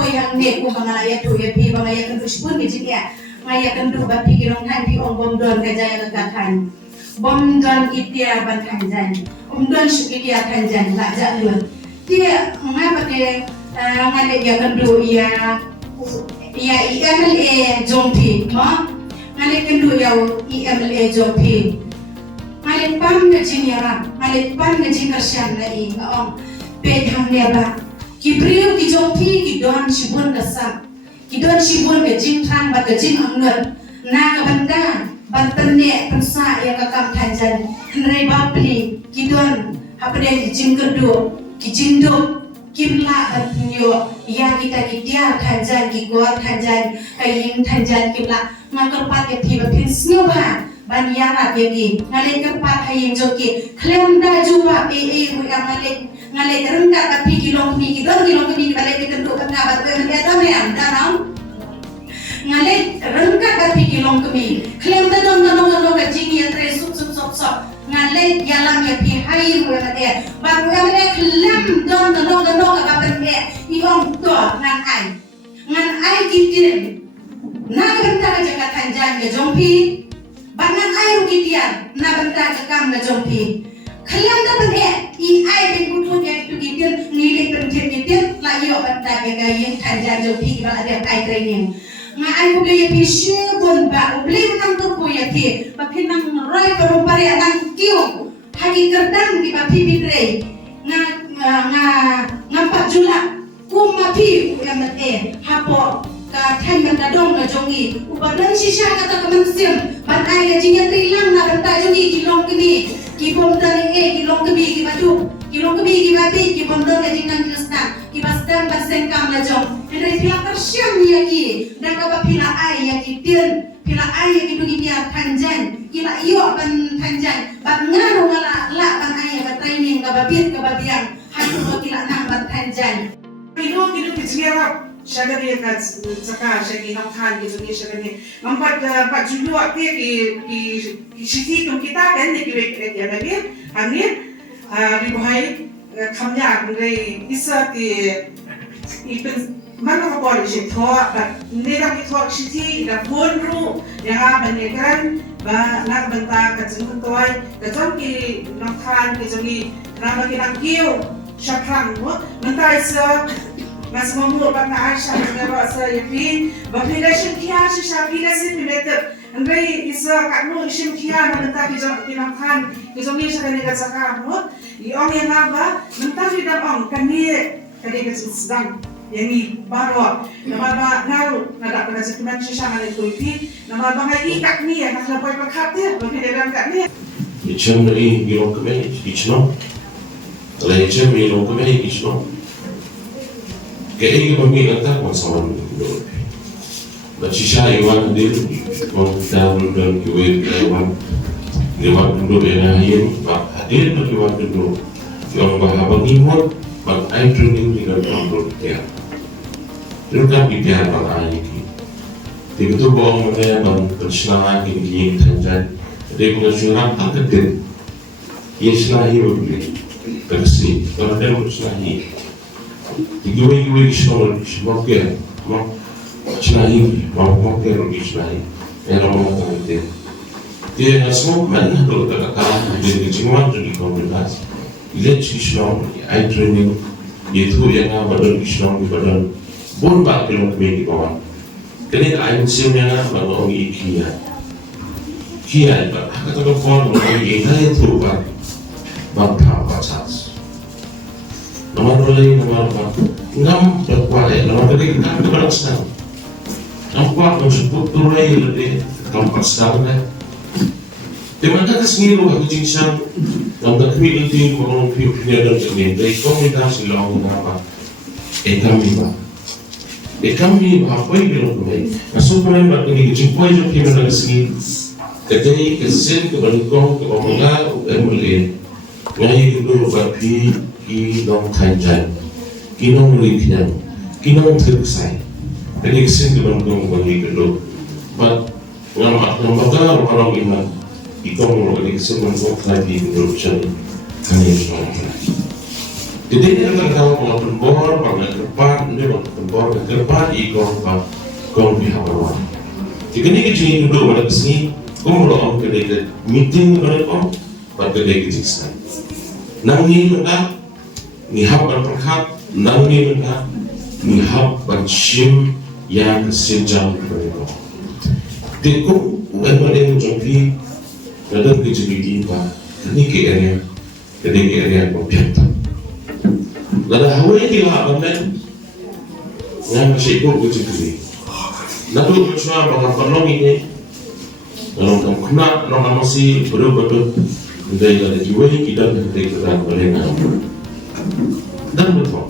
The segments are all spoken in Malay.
apa yang nek ko bangalaya tu ya pi bangaya kan pun gijik ya ngaya kan tu bapi kilong tan di ong bom don ka jaya kan bom don itia ban tanjan don shukidia tanjan la ja lu dia ngapa ke ngale ya kan du ya MLA jompi ma ngale kan du ya MLA jompi ngale pam ke jinyara ngale pam ke jingarshan na i ngong pe hamne ba Kibriu ki jompi ki don shibun kasam ki don shibun ke jing thang ba ke jing angnur na ka banda bantane pensa ya ka kam tanjan nrei bapli ki don hapde ki jing kerdu ki jing do kimla batnyo ya kita ki dia tanjan ki go tanjan kayin tanjan kimla ngakar pat ke thi ba pin snu ba ban yara ke ki ngale kar pat hayin joki klem da juba ku ngale rengka tapi kilong kami balik kita untuk pengabat ada yang danau ngale rengka tapi kilong kami klaim danau kajing ya tres sok ngale yalam ya pi hai ada baru ngale klaim danau kapan ya iong to ngan ai kitin na benta jaga tanjan ya jompi bangan ai rukitian na benta jaga na jompi kalian dapat i ai ben butuh dia itu gitir nilai penting la yo banta ke gayen tanjan jompi ba ada ai training nga ai ko ya pishe bon ba ubli nang to ko ya ke pakin nang roi parumpari nang kiu hagi kerdang di ba pipitre nga pajula kuma pi UMLA hapo ka than banta dong na jongi ubadan shisha kata kemensiam ban ai ya jinya trilang na banta jongi kilong kini ki bom tani kilong kemi ki batu kilong kemi ki babi ki bom don ka jingan kristan ki bastan basen kam la jong ene pila tersyam ya ki dan ka pila ai ya ki tin pila ai ya ki dugi dia tanjan kila iyo ban tanjan ban ngaru ngala la ban ai ya training ka babit ka babiang hatu ko kila nang ban tanjan Pino kicingera shagari ka saka shagi nanghan gitu ni shagari nampak pak julu akti ki shiti tum kita kan ni ki ya lagi ani ribuhai khamnya ngai isa ti ipen mana ko bol je tho ba nera ki tho shiti da bonru ya ba ne kan ba nak benta ka jung toy ka jong ki nanghan ki jongi nama ki nang kiu syakran mo mentai sa mas mamur ba na aisha na ba sa yapi ba relation kiya shi shabi la sin meter ngai isa ka no shim kiya na mentai ki jong ki nang khan ki jong ni sa ni ka saka mo I ong yang ba mentai da ong kan ni ka de ka sedang yang ni baro nama ba naru na da ka sa kuman shi sha na ko pi nama ba ngai ka ni na la pa khat ya ba de ram ka ni icham ni giro ka me ichno Lejem ni lo kami ni kisno. Kaya kami kata masalah dulu. Macam iwan dia, orang dan kuat iwan dulu yang hadir, hadir tu iwan dulu. Yang bahagian imut, bang I training dengan orang dia. Terutama dia orang ini. Tiba tu bawa mereka bang persenangan ini tanjan. Dia punya surat tak kecil. Yeslah ini Kasi, kalau dia urus lagi, tiga-tiga kisah mungkin, mau cinahi, mau urus lagi, yang orang tahu itu. Dia nggak semua mana kalau kata-kata dia cuma jadi komunitas. Lihat kisah, I training itu yang badan kisah badan pun bak belum di bawah. Kerana I musimnya baru orang kian, kata orang orang itu bangka pasas. Nomor enam berkuali, nomor tiga kita bersenang. Nampak masuk turai lebih keempat setahun. Terima kasih sendiri waktu jingsam. Nampak kami itu orang punya dan kami dari komunitas ilang apa? Kami apa yang belum kami. Masuk kami berarti ini jumpai juga kami dari sini. Ketika kesin keberangkong keomongan MLA. Ngai itu bapi kinong tanjan, kinong likian, kinong terkesan. Jadi kesin keberangkong bagi kedua. But ngamaga orang iman, ikong orang kesin keberangkong lagi kedua macam kami semua. Jadi kita akan tahu kalau tembor, bangga depan, ini bang tembor ke depan, ikon bang, kau pihak bawah. Jika ni kecil duduk pada kesini, kau mula orang kedai meeting pada kau, pada kedai kecil sana. Nang ni mereka, ni hab berperkat, nang ni mereka, ni hab bercium yang sejauh mereka. Tengok, orang yang menjadi dalam kecil ini pak, ni kedai komputer. Lalu hawa yang tidak benar, yang masih ikut kecil. Lalu macam orang penolong ini, kalau kamu kena, orang masih betul-betul dari ada jiwa yang kita dari kerana boleh dan betul.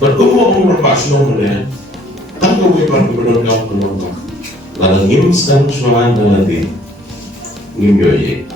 Berkumpul orang berpasang mereka, tak kau boleh berkumpul kau penolong. Lalu ngim sekarang suara nanti ngim yoye.